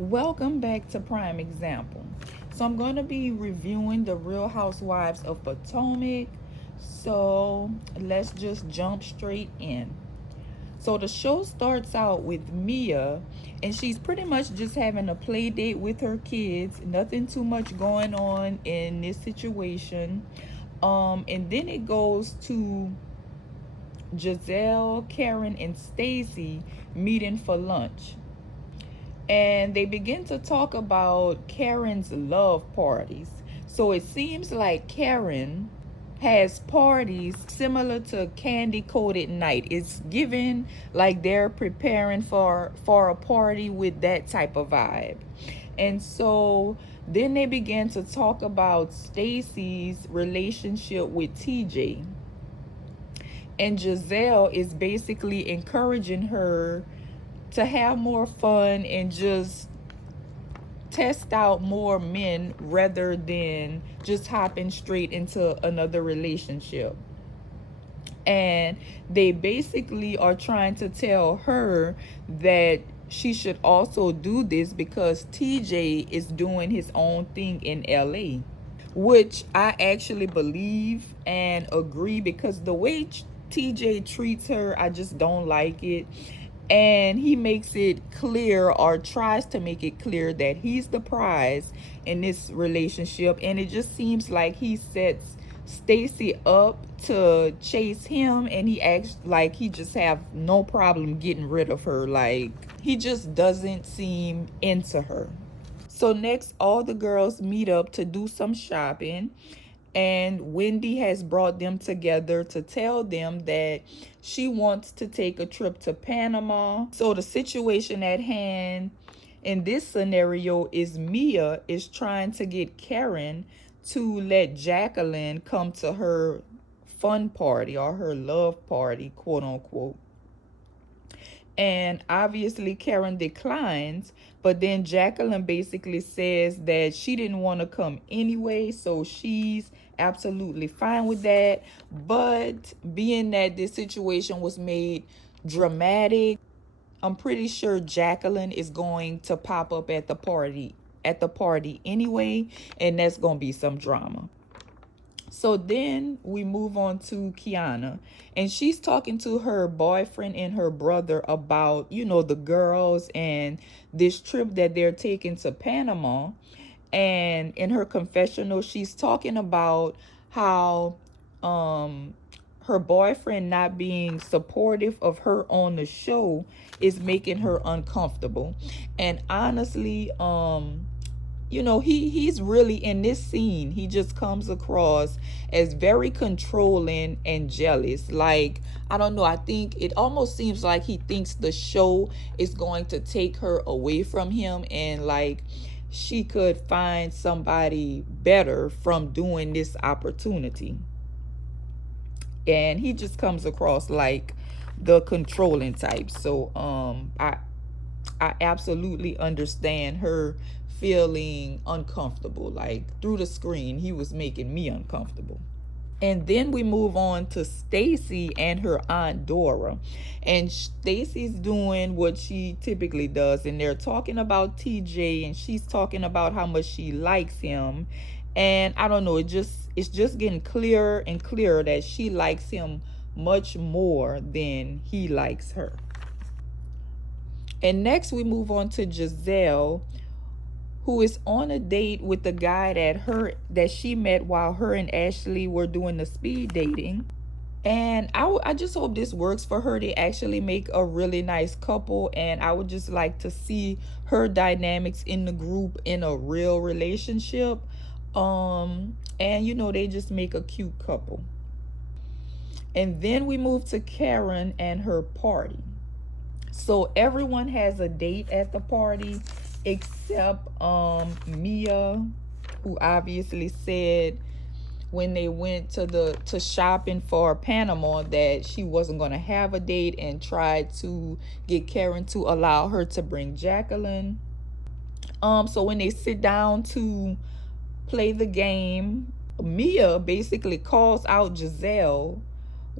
Welcome back to Prime Example. So I'm going to be reviewing the Real Housewives of Potomac. So let's just jump straight in. So the show starts out with Mia, and she's pretty much just having a play date with her kids. Nothing too much going on in this situation. And then it goes to Giselle, Karen, and Stacy meeting for lunch. And they begin to talk about Karen's love parties. So it seems like Karen has parties similar to Candy Coated Night. It's given like they're preparing for a party with that type of vibe. And so then they began to talk about Stacy's relationship with TJ. And Giselle is basically encouraging her to have more fun and just test out more men rather than just hopping straight into another relationship. And they basically are trying to tell her that she should also do this because TJ is doing his own thing in LA, which I actually believe and agree because the way TJ treats her, I just don't like it. And he makes it clear or tries to make it clear that he's the prize in this relationship, and it just seems like he sets Stacy up to chase him, and he acts like he just have no problem getting rid of her. Like he just doesn't seem into her. So next, all the girls meet up to do some shopping, and Wendy has brought them together to tell them that she wants to take a trip to Panama. So the situation at hand in this scenario is Mia is trying to get Karen to let Jacqueline come to her fun party or her love party, quote unquote. And obviously, Karen declines, but then Jacqueline basically says that she didn't want to come anyway, so she's absolutely fine with that. But being that this situation was made dramatic, I'm pretty sure Jacqueline is going to pop up at the party anyway, and that's going to be some drama. So then we move on to Kiana, and she's talking to her boyfriend and her brother about, the girls and this trip that they're taking to Panama. And in her confessional, she's talking about how um her boyfriend not being supportive of her on the show is making her uncomfortable. And honestly, he's really in this scene, he just comes across as very controlling and jealous. Like, I don't know, I think it almost seems like he thinks the show is going to take her away from him, and like she could find somebody better from doing this opportunity. And he just comes across like the controlling type. So I absolutely understand her feeling uncomfortable. Like through the screen, he was making me uncomfortable. And then we move on to Stacy and her aunt Dora. And Stacy's doing what she typically does, and they're talking about TJ, and she's talking about how much she likes him. And I don't know, it's just getting clearer and clearer that she likes him much more than he likes her. And next we move on to Giselle, who is on a date with the guy that she met while her and Ashley were doing the speed dating. And I just hope this works for her. They actually make a really nice couple, and I would just like to see her dynamics in the group in a real relationship. And they just make a cute couple. And then we move to Karen and her party. So everyone has a date at the party except Mia, who obviously said when they went to shopping for Panama that she wasn't going to have a date, and tried to get Karen to allow her to bring Jacqueline. So when they sit down to play the game, Mia basically calls out Giselle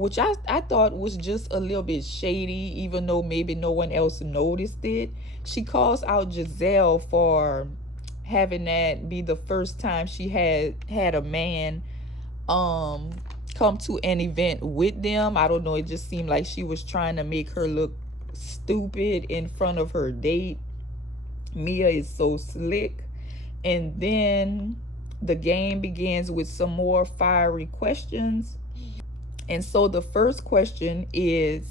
which I thought was just a little bit shady, even though maybe no one else noticed it. She calls out Giselle for having that be the first time she had a man um come to an event with them. I don't know, it just seemed like she was trying to make her look stupid in front of her date. Mia is so slick. And then the game begins with some more fiery questions. And so the first question is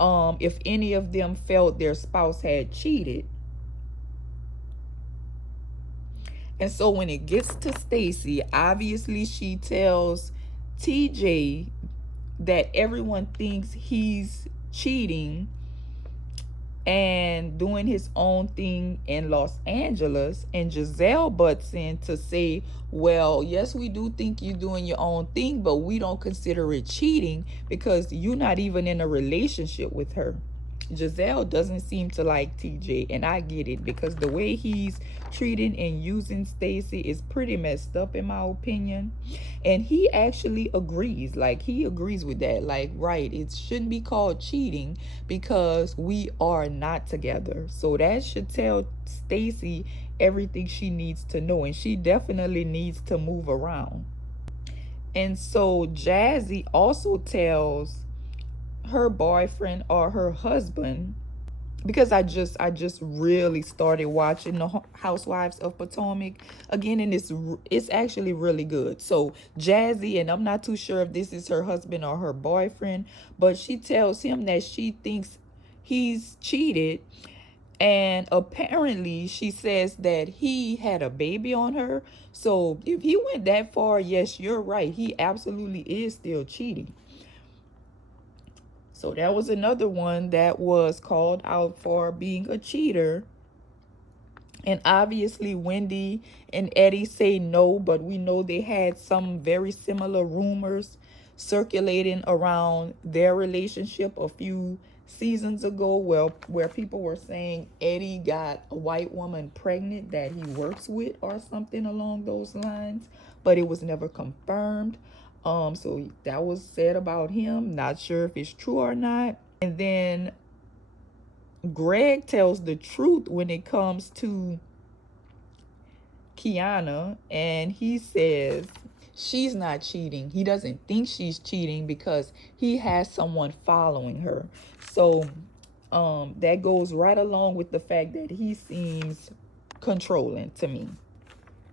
if any of them felt their spouse had cheated. And so when it gets to Stacy, obviously she tells TJ that everyone thinks he's cheating and doing his own thing in Los Angeles. And Giselle butts in to say, well, yes, we do think you're doing your own thing, but we don't consider it cheating because you're not even in a relationship with her. Giselle doesn't seem to like TJ, and I get it because the way he's treating and using Stacy is pretty messed up in my opinion. And he actually agrees. Like, he agrees with that. Like, right, it shouldn't be called cheating because we are not together. So that should tell Stacy everything she needs to know, and she definitely needs to move around. And so Jazzy also tells her boyfriend or her husband, because I just really started watching the Housewives of Potomac again, and it's actually really good. So Jazzy, and I'm not too sure if this is her husband or her boyfriend, but she tells him that she thinks he's cheated, and apparently she says that he had a baby on her. So if he went that far, yes, you're right, he absolutely is still cheating. So that was another one that was called out for being a cheater. And obviously, Wendy and Eddie say no, but we know they had some very similar rumors circulating around their relationship a few seasons ago, where people were saying Eddie got a white woman pregnant that he works with or something along those lines, but it was never confirmed. So that was said about him. Not sure if it's true or not. And then Greg tells the truth when it comes to Kiana, and he says she's not cheating. He doesn't think she's cheating because he has someone following her. So that goes right along with the fact that he seems controlling to me.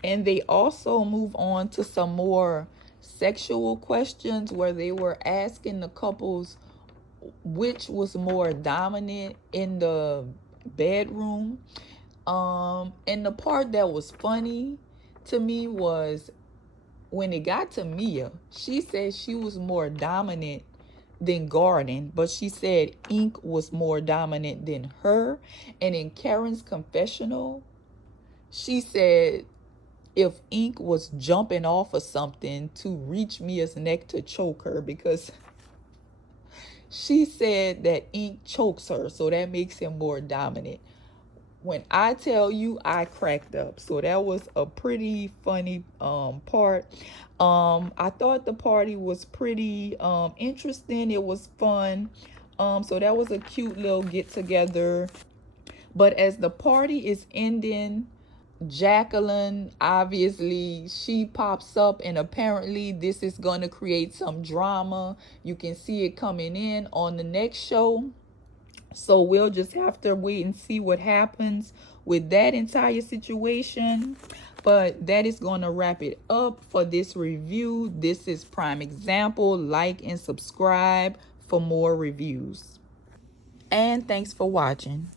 And they also move on to some more sexual questions where they were asking the couples which was more dominant in the bedroom. And the part that was funny to me was when it got to Mia. She said she was more dominant than Garden, but she said Ink was more dominant than her. And in Karen's confessional, she said if Ink was jumping off of something to reach Mia's neck to choke her, because she said that Ink chokes her, so that makes him more dominant. When I tell you, I cracked up. So that was a pretty funny part. I thought the party was pretty interesting. It was fun. So that was a cute little get together. But as the party is ending, Jacqueline, obviously, she pops up, and apparently this is going to create some drama. You can see it coming in on the next show. So we'll just have to wait and see what happens with that entire situation. But that is going to wrap it up for this review. This is Prime Example. Like and subscribe for more reviews. And thanks for watching.